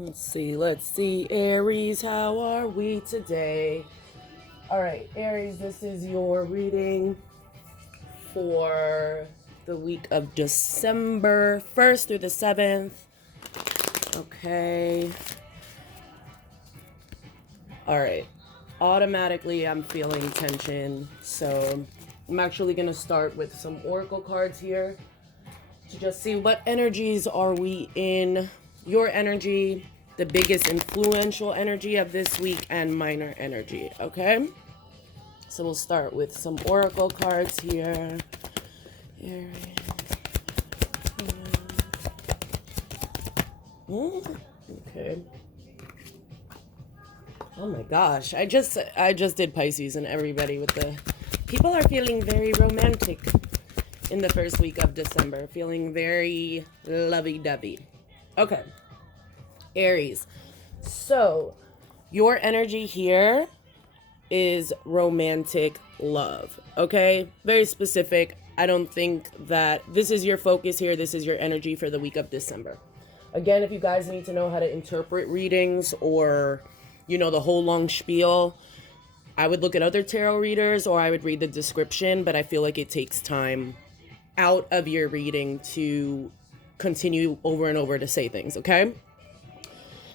Let's see, Aries, how are we today? All right, Aries, this is your reading for the week of December 1st through the 7th. Okay. All right. Automatically, I'm feeling tension. So I'm actually going to start with some oracle cards here to just see what energies are we in. Your energy, the biggest influential energy of this week, and minor energy, okay? So we'll start with some oracle cards here. Aries. Okay. Oh my gosh, I just did Pisces, and everybody with the people are feeling very romantic in the first week of December, feeling very lovey-dovey. Okay. Aries. So, your energy here is romantic love, okay? Very specific. I don't think that this is your focus here. This is your energy for the week of December. Again, if you guys need to know how to interpret readings or, the whole long spiel, I would look at other tarot readers or I would read the description, but I feel like it takes time out of your reading to continue over and over to say things, okay?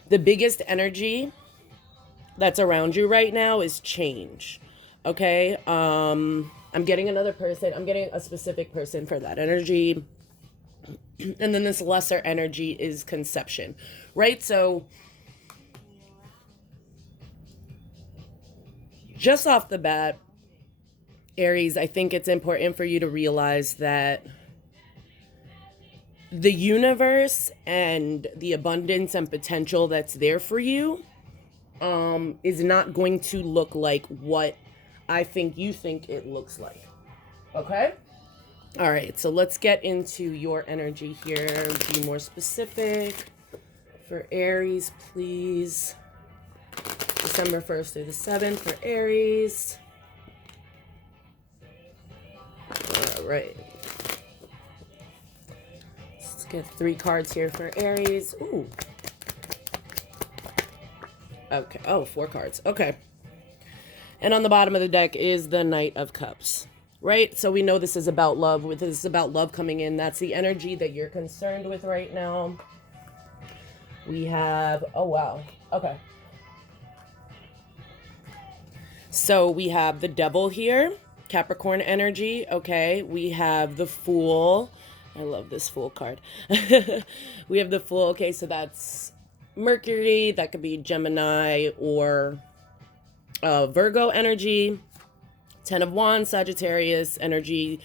The biggest energy that's around you right now is change. Okay? I'm getting another person. I'm getting a specific person for that energy. And then this lesser energy is conception. Right? So just off the bat, Aries, I think it's important for you to realize that the universe and the abundance and potential that's there for you is not going to look like what I think you think it looks like. Okay? All right, so let's get into your energy here. Be more specific. For Aries, please. December 1st through the 7th for Aries. All right. Let's get 3 cards here for Aries. Ooh. Okay. Oh, 4 cards. Okay. And on the bottom of the deck is the Knight of Cups. Right? So we know this is about love. This is about love coming in. That's the energy that you're concerned with right now. We have... Oh, wow. Okay. So we have the Devil here. Capricorn energy. Okay. We have the Fool. I love this Fool card. We have the Fool. Okay, so that's Mercury. That could be Gemini or Virgo energy. 10 of Wands, Sagittarius energy.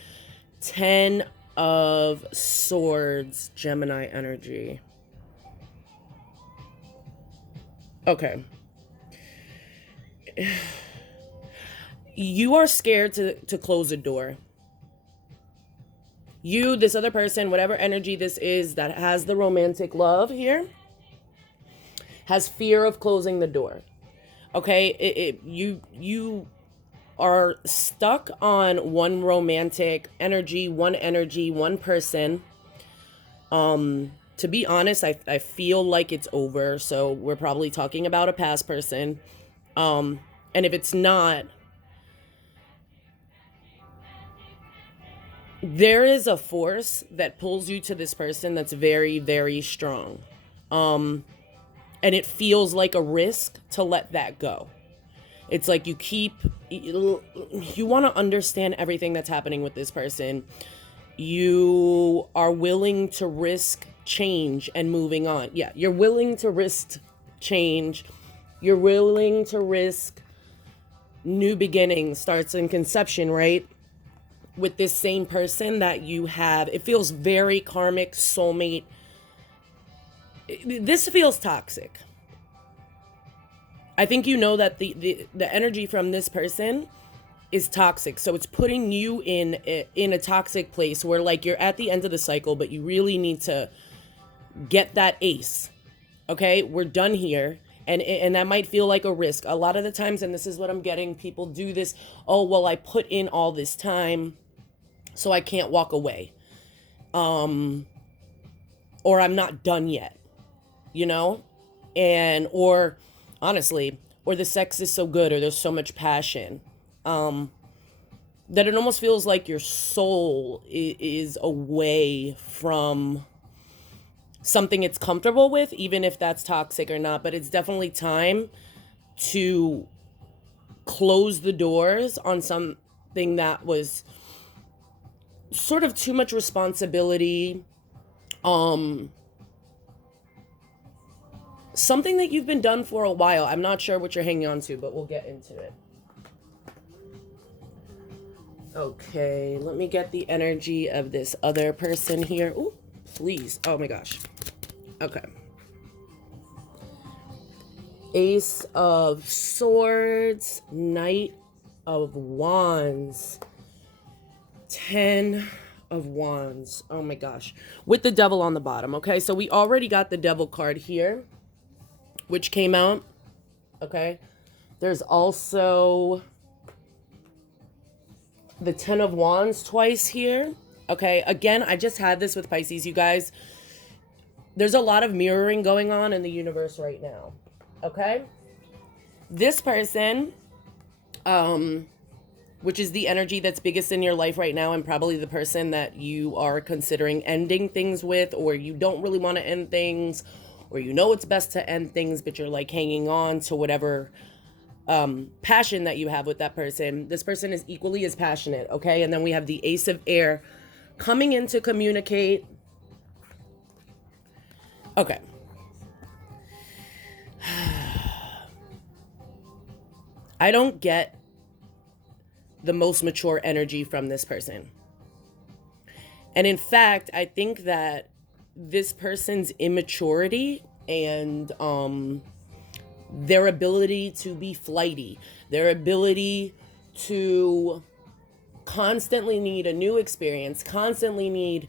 10 of Swords, Gemini energy. Okay. You are scared to close a door. You, this other person, whatever energy this is that has the romantic love here, has fear of closing the door. Okay, you are stuck on one romantic energy, one person. To be honest, I feel like it's over. So we're probably talking about a past person. And if it's not, there is a force that pulls you to this person that's very, very strong. And it feels like a risk to let that go. It's like you want to understand everything that's happening with this person. You are willing to risk change and moving on. Yeah, you're willing to risk change. You're willing to risk new beginnings, starts in conception, right? With this same person that you have. It feels very karmic, soulmate. This feels toxic. I think you know that the energy from this person is toxic. So it's putting you in a toxic place where like you're at the end of the cycle, but you really need to get that ace. Okay, we're done here. And that might feel like a risk. A lot of the times, and this is what I'm getting, people do this. Oh, well, I put in all this time, so I can't walk away. Or I'm not done yet. or honestly, or the sex is so good, or there's so much passion, that it almost feels like your soul is away from something it's comfortable with, even if that's toxic or not. But it's definitely time to close the doors on something that was sort of too much responsibility, something that you've been done for a while. I'm not sure what you're hanging on to, but we'll get into it. Okay, let me get the energy of this other person here. Ooh, please. Oh my gosh. Okay. Ace of Swords, Knight of Wands, 10 of Wands. Oh my gosh. With the Devil on the bottom. Okay, so we already got the Devil card here, which came out. Okay. There's also the 10 of Wands twice here. Okay, again, I just had this with Pisces, you guys. There's a lot of mirroring going on in the universe right now. Okay? This person, which is the energy that's biggest in your life right now, and probably the person that you are considering ending things with, or you don't really want to end things, or you know it's best to end things, but you're like hanging on to whatever passion that you have with that person. This person is equally as passionate, okay? And then we have the Ace of Air coming in to communicate. Okay. I don't get the most mature energy from this person. And in fact, I think that this person's immaturity and their ability to be flighty, their ability to constantly need a new experience, constantly need,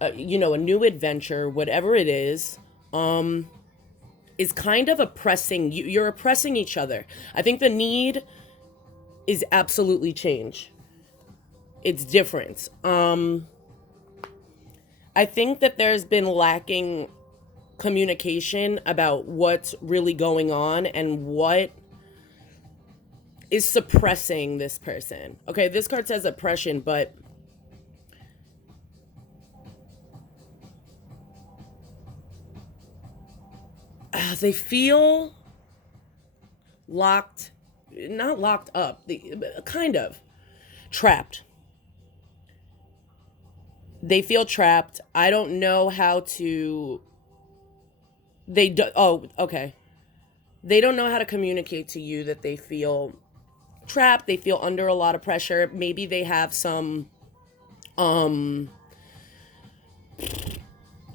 a new adventure, whatever it is kind of oppressing you. You're oppressing each other. I think the need is absolutely change. It's different. I think that there's been lacking communication about what's really going on and what is suppressing this person. Okay, this card says oppression, but they feel not locked up, kind of trapped. They feel trapped. I don't know how to. Okay. They don't know how to communicate to you that they feel trapped. They feel under a lot of pressure. Maybe they have some,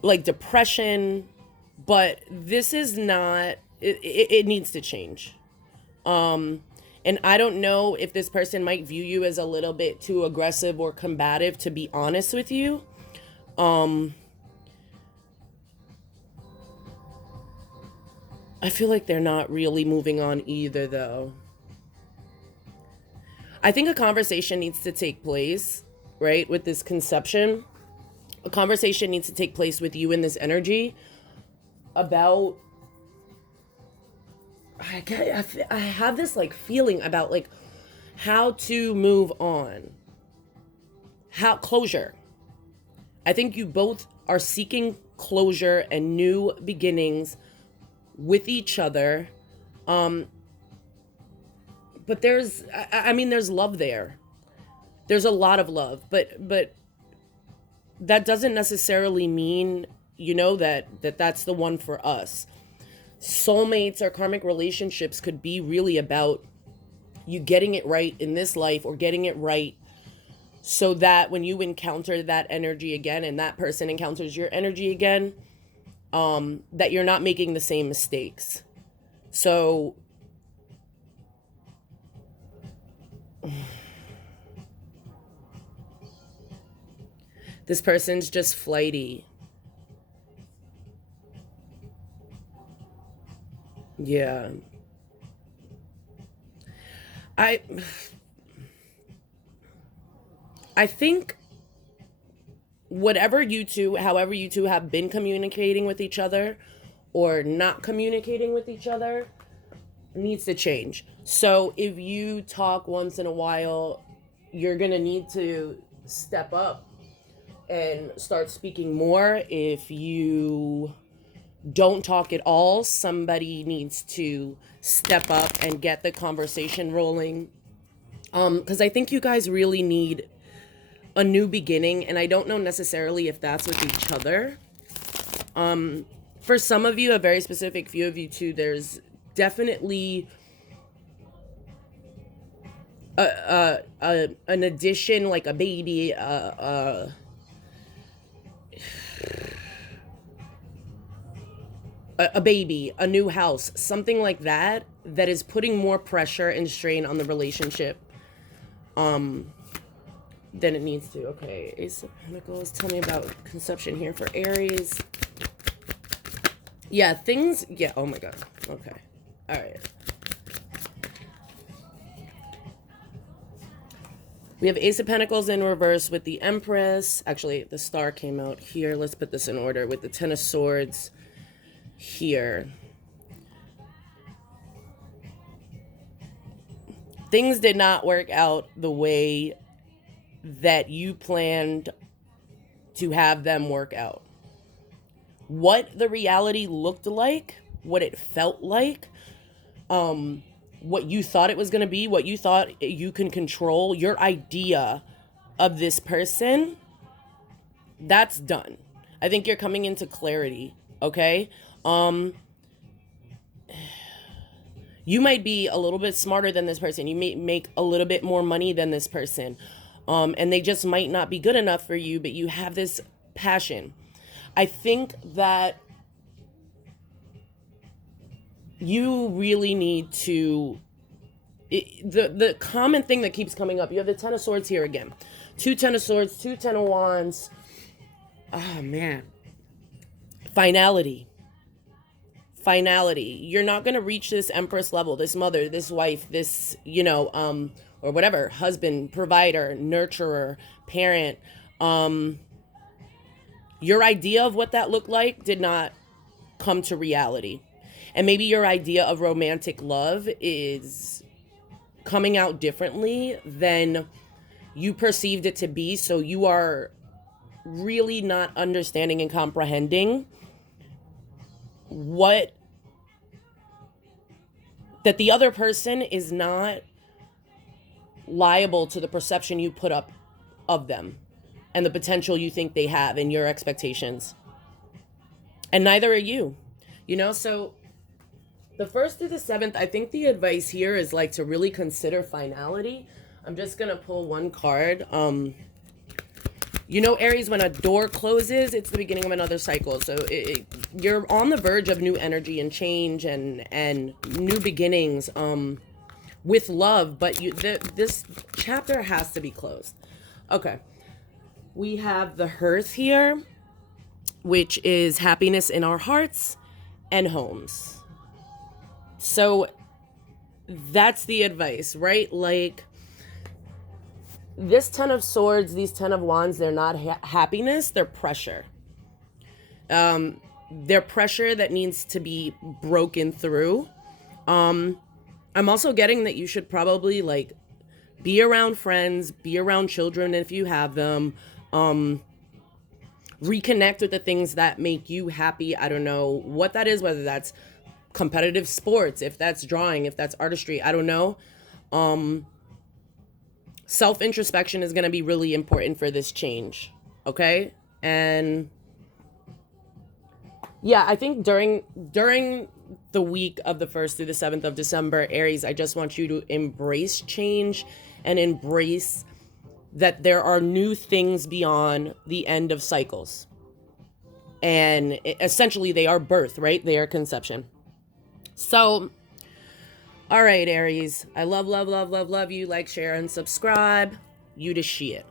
like depression, but this is not. It needs to change. And I don't know if this person might view you as a little bit too aggressive or combative, to be honest with you. I feel like they're not really moving on either, though. I think a conversation needs to take place, right, with this conception. A conversation needs to take place with you in this energy about... I have this like feeling about like how to move on. How closure. I think you both are seeking closure and new beginnings with each other. But there's love there. There's a lot of love, but that doesn't necessarily mean, that's the one for us. Soulmates or karmic relationships could be really about you getting it right in this life, or getting it right so that when you encounter that energy again and that person encounters your energy again, that you're not making the same mistakes. So this person's just flighty. Yeah. I think however you two have been communicating with each other, or not communicating with each other needs to change. So if you talk once in a while, you're going to need to step up and start speaking more. If you don't talk at all, somebody needs to step up and get the conversation rolling. Because I think you guys really need a new beginning, and I don't know necessarily if that's with each other. For some of you, a very specific few of you too, there's definitely an addition, like a baby, a baby, a new house, something like that, that is putting more pressure and strain on the relationship than it needs to. Okay, Ace of Pentacles, tell me about conception here for Aries. Yeah, things, yeah, oh my god. Okay, all right. We have Ace of Pentacles in reverse with the Empress. Actually, the Star came out here. Let's put this in order with the Ten of Swords here. Things did not work out the way that you planned to have them work out. What the reality looked like, what it felt like, what you thought it was going to be, what you thought you can control, your idea of this person, that's done. I think you're coming into clarity, okay? You might be a little bit smarter than this person. You may make a little bit more money than this person. And they just might not be good enough for you, but you have this passion. I think that you really need to, the common thing that keeps coming up, you have the Ten of Swords here again. 2 Ten of Swords, 2 Ten of Wands. Oh, man. Finality. You're not going to reach this Empress level, this mother, this wife, this, or whatever, husband, provider, nurturer, parent. Your idea of what that looked like did not come to reality. And maybe your idea of romantic love is coming out differently than you perceived it to be. So you are really not understanding and comprehending that the other person is not liable to the perception you put up of them and the potential you think they have and your expectations. And neither are you. So the 1st through the 7th, I think the advice here is like to really consider finality. I'm just going to pull one card. Aries, when a door closes, it's the beginning of another cycle. So you're on the verge of new energy and change and new beginnings with love. But this chapter has to be closed. Okay. We have the Hearth here, which is happiness in our hearts and homes. So that's the advice, right? Like, this Ten of Swords, these 10 of Wands, they're not happiness, they're pressure. They're pressure that needs to be broken through. I'm also getting that you should probably, like, be around friends, be around children if you have them. Reconnect with the things that make you happy. I don't know what that is, whether that's competitive sports, if that's drawing, if that's artistry, I don't know. Self-introspection is going to be really important for this change, okay? And yeah, I think during the week of the 1st through the 7th of December, Aries, I just want you to embrace change and embrace that there are new things beyond the end of cycles. And essentially they are birth, right? They are conception. So, all right, Aries, I love you. Like, share, and subscribe. You to shit.